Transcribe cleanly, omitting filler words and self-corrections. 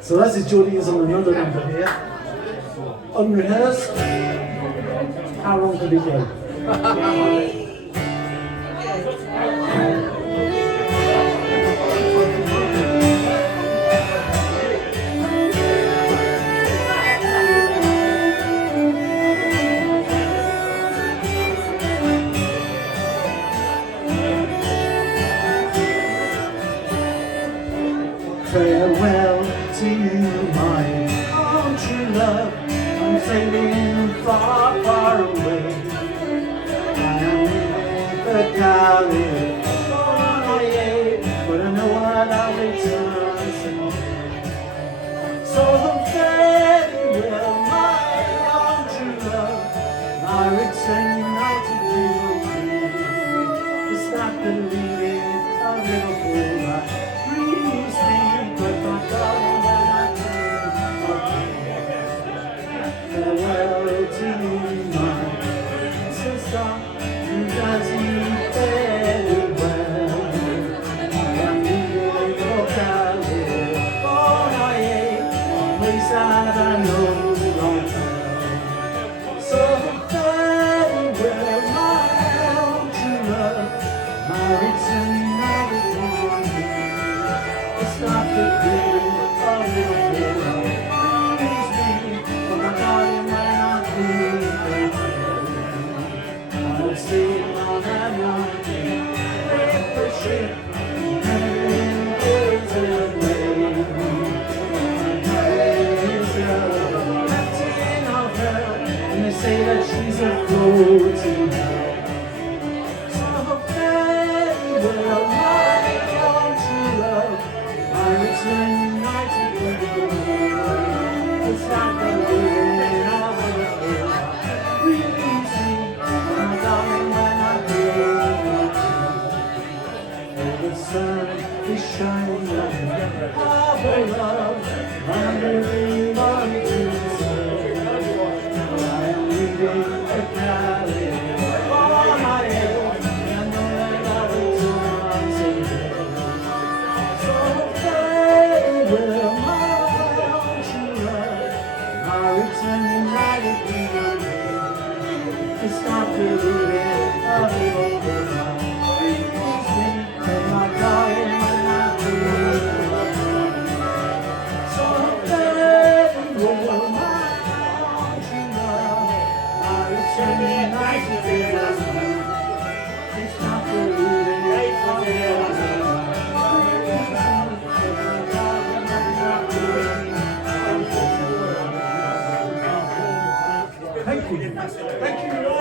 So this is Jodie's on another number here. Unrehearsed. How long could it go? Farewell to you, my own true love. I'm sailing far, far away. I am leaving the California, but I know what I'll return someday. So farewell, my own true love. I return united we will be. It's not the leaving of Liverpool. Farewell to you, my sister, you does very well. I am leaving for California, a place that I know long well. So farewell, my own true love, my return united one day. It's not the feeling of Liverpool. Sitting on that mountain, paper ship, and days away. Captain of her, and they say that she's a floating hell. So farewell, my own true love, I return united with the world. It's like the living of a fool. Release me, my darling. The sun is shining on our love. I'm moving on to say I am leaving the California. I know that I will return someday. So farewell, my own true love. I return united we will be. It's not the living of the old life. Thank you. Thank you.